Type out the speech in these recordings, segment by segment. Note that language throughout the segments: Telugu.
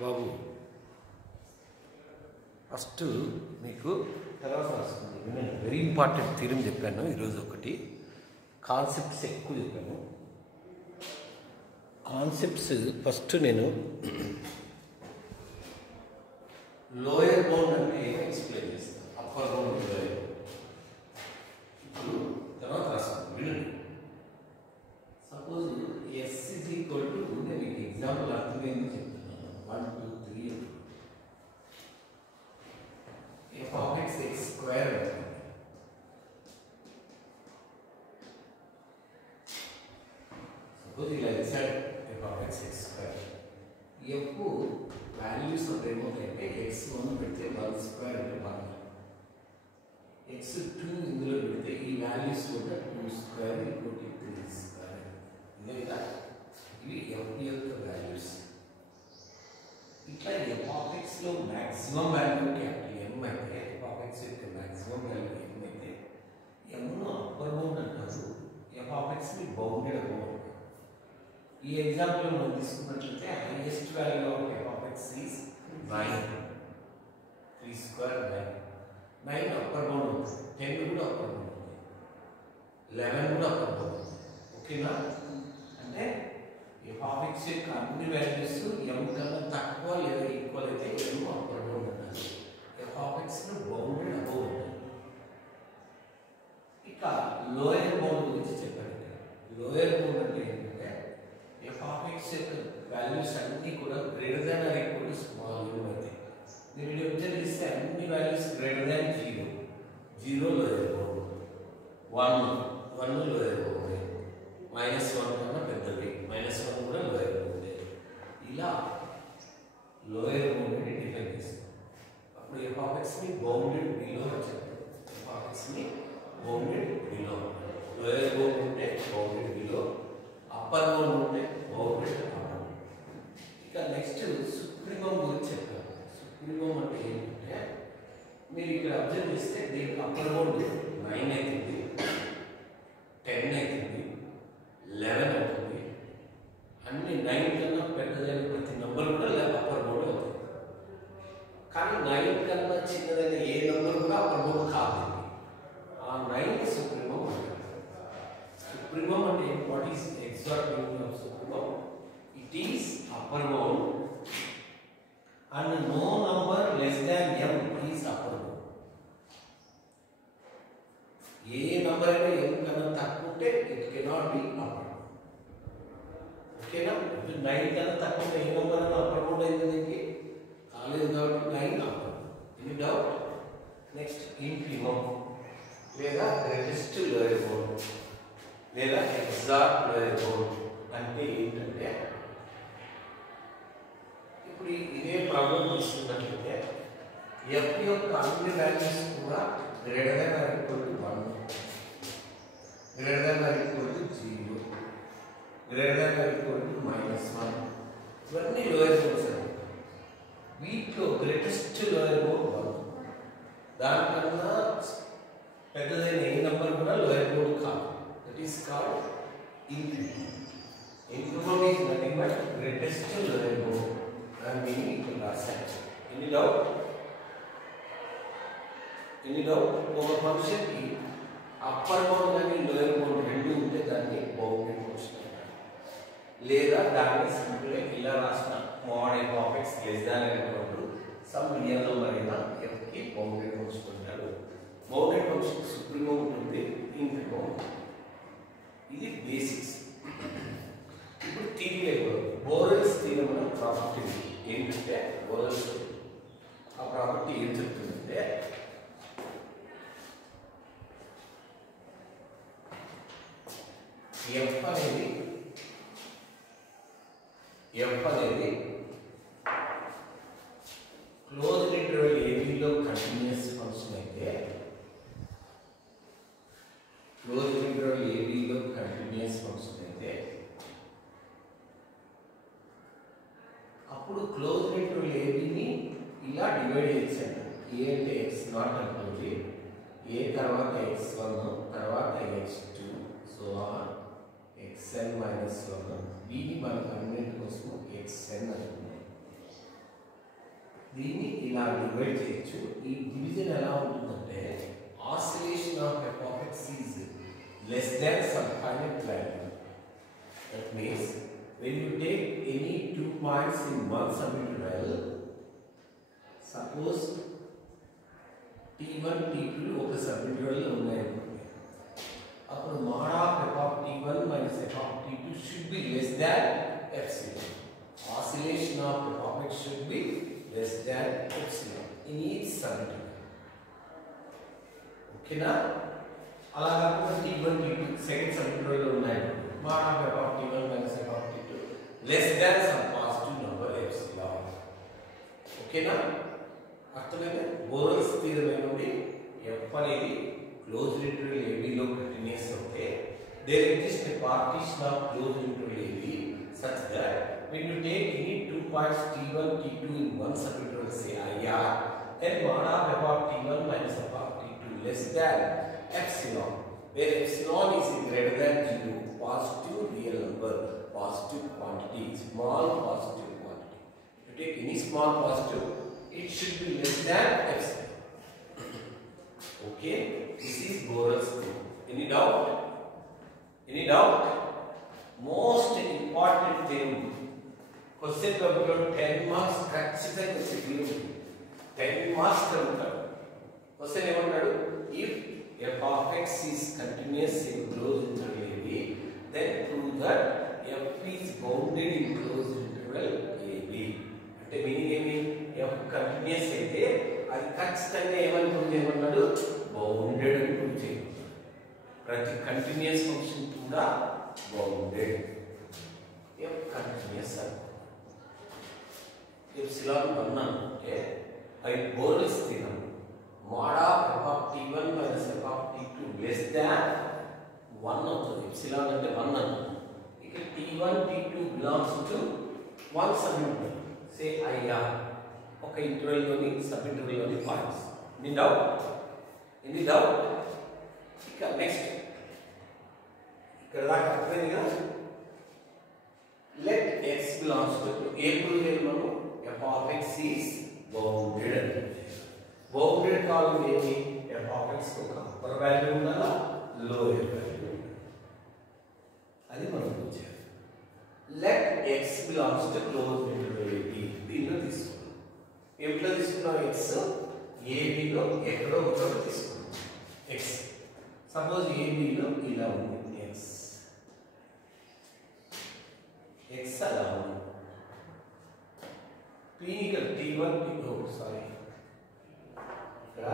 బాబు ఫస్ట్ మీకు తర్వాత రాసుకుంది వినండి. వెరీ ఇంపార్టెంట్ థీరం చెప్పాను ఈరోజు. ఒకటి కాన్సెప్ట్స్ ఎక్కువ చెప్పాను. కాన్సెప్ట్స్ ఫస్ట్ నేను లోయర్ బౌండ్ అంటే ఏమో ఎక్స్ప్లెయిన్ చేస్తాను. Upper bound lower. ఇప్పుడు తర్వాత రాస్తాను వినండి. Suppose S is equal to నేను మీకు ఎగ్జాంపుల్ అర్థమైంది చెప్తున్నాను. 1 2 3 f of x x square suppose ఇలా ఇచ్చాడు f of x x square. f values ఏమవుతాయంటే x1 పెడితే 1 స్క్వేర్ అంటే 1, x2 ఇందులో పెడితే ఈ వాల్యూస్ కూడా 2 స్క్వేర్ ఈక్వల్ టు 3 స్క్వేర్. లేదా ఇవి f యొక్క వాల్యూస్. ఇట్లా f of x లో మాక్సిమం వాల్యూ క్యాపిటల్ m అయితే f of x యొక్క మాక్సిమం వాల్యూ m అయితే m ను అప్పర్ బౌండ్ అంటారు, f of x ని బౌండెడ్ బౌండ్. ఈ ఎగ్జాంపుల్ మనం తీసుకున్నట్లయితే highest value of f of x is 9, 3 square 9 upper bound అవుతుంది, 10 కూడా అప్పర్ బౌండ్ అవుతుంది, 11 కూడా అప్పర్ బౌండ్ అవుతుంది. ఓకేనా? అంటే f of x యొక్క అన్ని వాల్యూస్ m కన్నా తక్కువ లేదా ఈక్వల్ అయితే m అప్పర్ బౌండ్ అంటారు. f of x ను బౌండెడ్ అబౌవ్ అంటారు. ఇక లోయర్ బౌండ్ గురించి చెప్పాను. లోయర్ బౌండ్ అంటే ఏంటంటే f of x యొక్క వాల్యూస్ అన్ని కూడా greater than or equal to small u అయితే మీరు అబ్జర్వ్ చేస్తే అన్ని values greater than 0, 0 lower bound, 1 lower bound, -1 కన్నా పెద్దది, -1 కూడా లోయర్ బౌండ్. ఇలా లోయర్ బౌండ్ ని డిఫైన్ చేస్తాం. అప్పుడు f of x ని బౌండెడ్ బిలో అని చెప్తాం. f of x ని బౌండెడ్ బిలో, లోయర్ బౌండ్ ఉంటే బౌండెడ్ బిలో, అప్పర్ బౌండ్ ఉంటే బౌండెడ్ అబౌవ్. ఇక నెక్స్ట్ సుప్రీమం గురించి చెప్పాను. సుప్రీమం అంటే ఏంటంటే మీరు ఇక్కడ అబ్జర్వ్ చేస్తే దీనికి అప్పర్ బౌండ్ 9 అవుతుంది, 10 అవుతుంది, 11 అవుతుంది. అన్ని 9 కన్నా పెద్దదైన ప్రతి నెంబర్ కూడా అప్పర్ బౌండ్ అవుతుంది. కానీ 9 కన్నా చిన్నదైన ఏ నెంబర్ కూడా అప్పర్ బౌండ్ కాదు. ఆ 9 సుప్రీమం అంటారు. సుప్రీమం అంటే what is exact meaning of supremum? It is upper bound and no number less than m is upper bound. A number అయినా m కన్నా తక్కువ ఉంటే it cannot be upper bound. ఓకేనా? 9 కన్నా తక్కువ ఉంటే ఏ నంబర్ అయినా అప్పర్ బౌండ్ అయింది దీనికి కాలేదు కాబట్టి 9 upper bound. Any doubt? Next infimum లేదా గ్రేటెస్ట్ లోయర్ బౌండ్ లేదా ఎగ్జాక్ట్ లోయర్ బౌండ్ అంటే ఏంటంటే ఇప్పుడు ఇదే ప్రాబ్లం తీసుకున్నట్లయితే f యొక్క అన్ని వాల్యూస్ కూడా greater than or equal to 1, greater than or equal to 0, greater than or equal to -1 ఇవన్నీ లోయర్ బౌండ్స్ అండి. వీటిలో గ్రేటెస్ట్ లోయర్ బౌండ్ 1. దానికన్నా పెద్దదైన ఏ నెంబర్ కూడా లోయర్ బౌండ్ కాదు. That is called infimum. Infimum is nothing but greatest lower bound. And meaning equal to set. Any doubt? ఒక ఫంక్షన్ కి అప్పర్ బౌండ్ కానీ లోయర్ బౌండ్ రెండు ఉంటే దాన్ని బౌండెడ్ ఫంక్షన్ అంటారు. లేదా దాన్ని సింపుల్ గా ఇలా రాసిన mod f of x less than or equal to some real number అయినా f కి బౌండెడ్ ఫంక్షన్ అంటారు. బౌండెడ్ ఫంక్షన్ సుప్రీమం ఉంటుంది, ఇన్ఫిమమ్. ఇది బేసిక్స్. ఇప్పుడు థియరీ అయిపోయింది. బోరెల్స్ థీరం అనే ప్రాపర్టీ ఏంటంటే బోరెల్స్ ఆ ప్రాపర్టీ ఏం చెప్తుందంటే f అనేది క్లోజ్డ్ ఇంటర్వెల్ AB లో కంటిన్యూస్ ఫంక్షన్ అయితే క్లోజ్డ్ ఇంటర్వెల్ AB లో కంటిన్యూస్ ఫంక్షన్ అయితే అప్పుడు క్లోజ్డ్ ఇంటర్వెల్ AB ని ఇలా డివైడ్ చేశాను. A అంటే x0 అనుకోండి, A తర్వాత x1 తర్వాత x2 so on xn -1 B ని మన కన్వెంట్ కోసం xn అనుకున్నాం. డివైడ్ చేయొచ్చు. ఈ డివిజన్ ఎలా ఉంటుందంటే oscillation of f of x is less than some finite value. That means when you take any 2 points in one subinterval, suppose t1 t2 ఒక subinterval లో ఉన్నాయనుకోండి, అప్పుడు mod of f of t1 minus f of t2 should be less than epsilon. Oscillation of f of x should be less than epsilon in each subinterval. ఓకేనా? అలా కాకుండా t1 t2 సెకండ్ subinterval లో ఉన్నాయి, mod of f of t1 minus f of t2 less than some positive number epsilon. ఓకేనా? అర్థమైందా? బోరెల్స్ థీరం నుండి f అనేది క్లోజ్డ్ ఇంటర్వెల్ ab లో కంటిన్యూస్ అవుతే there exists a partition of closed interval ab such that when you take any 2 points t1 t2 in one subinterval, say IR, then mod of f of t1 minus f of t2 less than epsilon, where epsilon is greater than 0, positive real number, positive quantity, small positive quantity. If you take any small positive, it should be less than epsilon. Okay, this is Borel's theorem. Any doubt? Any doubt? Most important theorem. Question paper 10 marks ఖచ్చితంగా వచ్చే theorem. 10 marks చదువుతారు. Question ఏమంటాడు? If f of x is continuous in closed interval ab, then prove that f is bounded in closed interval ab. అంటే మీనింగ్ ఏమి? f కంటిన్యూస్ అయితే అది ఖచ్చితంగా ఏమని ప్రూవ్ చేయమన్నాడు? బౌండెడ్ అని ప్రూవ్ చేయమన్నాడు. ప్రతి కంటిన్యూస్ ఫంక్షన్ కూడా బౌండెడ్. f కంటిన్యూస్ అని ఎప్సిలాన్ 1 అంటే అది బోరెల్స్ theorem. mod of f of t1 minus f of t2 less than 1 అవుతుంది. ఎప్సిలాన్ అంటే 1 అన్నమాట. ఇక్కడ t1 t2 belongs to one subinterval, say IR, ఒక ఇంటర్వెల్ లోని సబ్ ఇంటర్వెల్ లోని points. Any doubt? Any doubt? ఇక నెక్స్ట్ ఇక్కడ దాకా అర్థమైంది కదా. Let x belongs to A prove చేయాలి మనం? f of x is bounded అని. బౌండెడ్ కావాలి ఏమి? f of x ఒక అప్పర్ వాల్యూ ఉండాలా, లోయర్ వాల్యూ ఉండాలి. అది మనం ప్రూవ్ చేయాలి. Let x belongs to closed interval ab. దీనిలో తీసుకున్నాం. ఎట్లా తీసుకున్నాం? x ab లో ఎక్కడో ఒక చోట తీసుకున్నాం. x సపోజ్ ab లో ఇలా ఉంది, x అలా ఉంది. p ఇక్కడ t1 t2 సారీ ఇక్కడ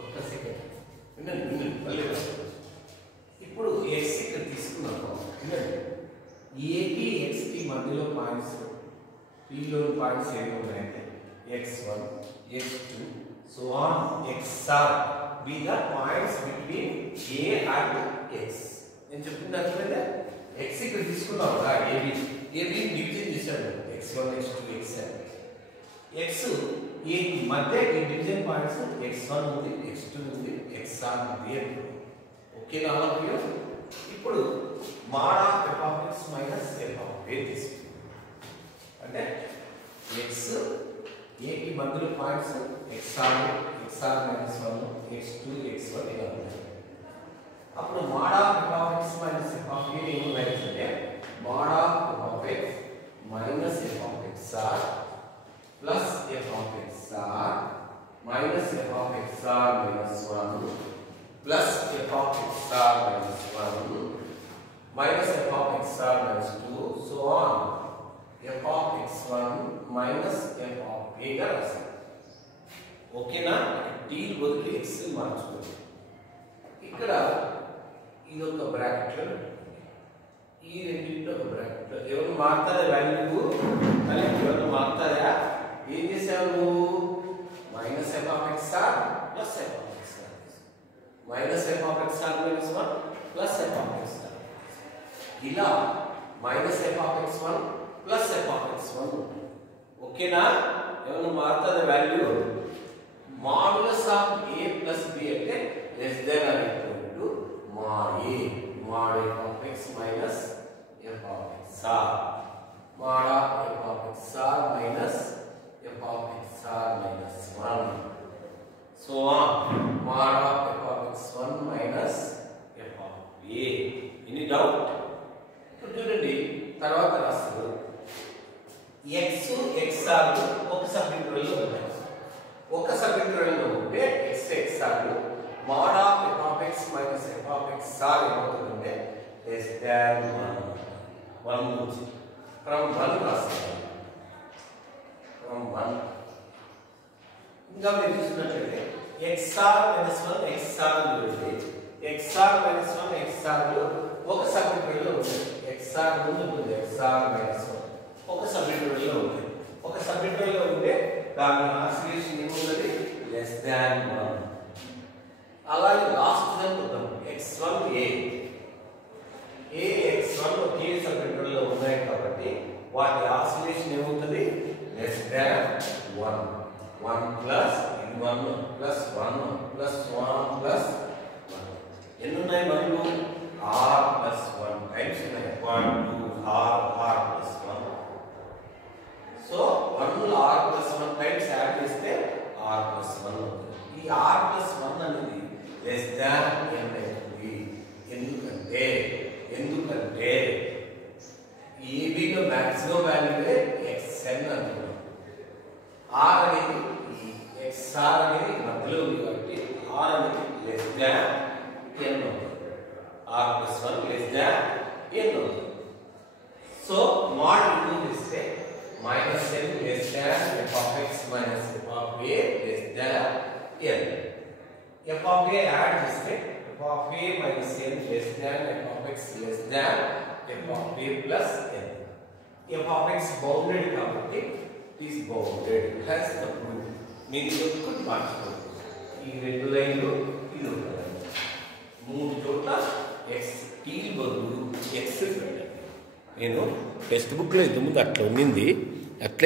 ఒక సెకండ్ వినండి మళ్ళీ ఇప్పుడు x ఇక్కడ తీసుకున్నాము. వినండి, a కి x కి మధ్యలో పాయింట్స్ p లో పాయింట్స్ ఏమి ఉన్నాయంటే x1 x2 so on xr be the points between a and x. నేను చెప్పింది అర్థమైందా? x ఇక్కడ తీసుకున్నాం కదా, ab డివిజన్ చేశాడు x1 x2 xn. x a కి మధ్య ఈ డివిజన్ పాయింట్స్ x1 ఉంది, x2 ఉంది, xr ఉంది. ఓకే నా ఆలోచన. ఇప్పుడు mod of f of x minus f of a తీసుకుంటాం. అంటే x a కి మధ్యలో points xr minus 1 x2 x1 ఇలా ఉంటాయి. అప్పుడు mod of f of x minus f of a ఏమో రాయాలంటే mod of f of x minus f of xr plus f of xr minus f of xr minus 1 plus f of xr minus 1 minus f of xr minus 2 so on f of x1 minus f of a గా రాస్తాం. ఓకేనా? d బదులు x మార్చుకోండి. ఇక్కడ ఇది ఒక బ్రాకెట్, ఈ రెండింటిలో ఒక బ్రాకెట్. ఎవరు మారుతారా వాల్యూ? మళ్ళీ ఎవరు మారుతారా? ఏం చేసావు? Minus f of xr plus f of xr minus f of xr minus 1 plus f of xr ఇలా minus f of x1 plus f of x1. ఓకేనా? ఎవరు మారుతారా value? Modulus of a plus b అంటే less than or equal to mod a mod f of x minus mod of f of x minus f of x sir ఏమవుతుందంటే less than 1 నుంచి from 1 రాస్తాం from 1 ఇంకా మీరు చూసినట్లయితే xr minus 1 xr ఉంటుంది xr minus 1 xr ఒక సబ్ఇంటిగ్రల్ లో ఉంటుంది xr ముందు ఉంటుంది xr minus 1 ఒక సబ్ఇంటిగ్రల్ లో ఉంటుంది ఒక సబ్ఇంటిగ్రల్ లో ఉంటే దాని ఆసిలేషన్ ఏముంటది less than 1 అలాగే లాస్ట్ దాన్ని చూద్దాం x1 a x1 ఒకే సబ్ఇంటిగ్రల్ లో ఉన్నాయి కాబట్టి వాటి ఆసిలేషన్ ఏముంటది less than 1 1 plus 1 plus 1 plus 1 plus 1 ఎన్ని ఉన్నాయి మరియు r plus 1 టైమ్స్ ఉన్నాయి 1 2 r plus 1 so 1 r plus 1 times add చేస్తే r plus 1 అవుతుంది ఈ r plus 1 అనేది less than n అవుతుంది ఎందుకంటే ab లో మాక్సిమం వాల్యూ xn అనుకున్నాం r అనేది xr అనేది మధ్యలో ఉంది కాబట్టి r అనేది less than n అవుతుంది r plus 1 less than n అవుతుంది సో mod remove చేస్తే minus n less than f of x minus f of a less than n f of a add చేస్తే f of a minus n less than f of x less than f of a plus n f of x bounded కాబట్టి it is bounded has the proof మీరు ఒక్కటి మార్చుకోండి ఈ రెండు లైన్లు ఇది ఒక లైన్ మూడు చోట్ల x t బదులు x పెట్టండి నేను టెక్స్ట్ బుక్ లో ఇంతకుముందు అట్లా ఉన్నింది అట్లే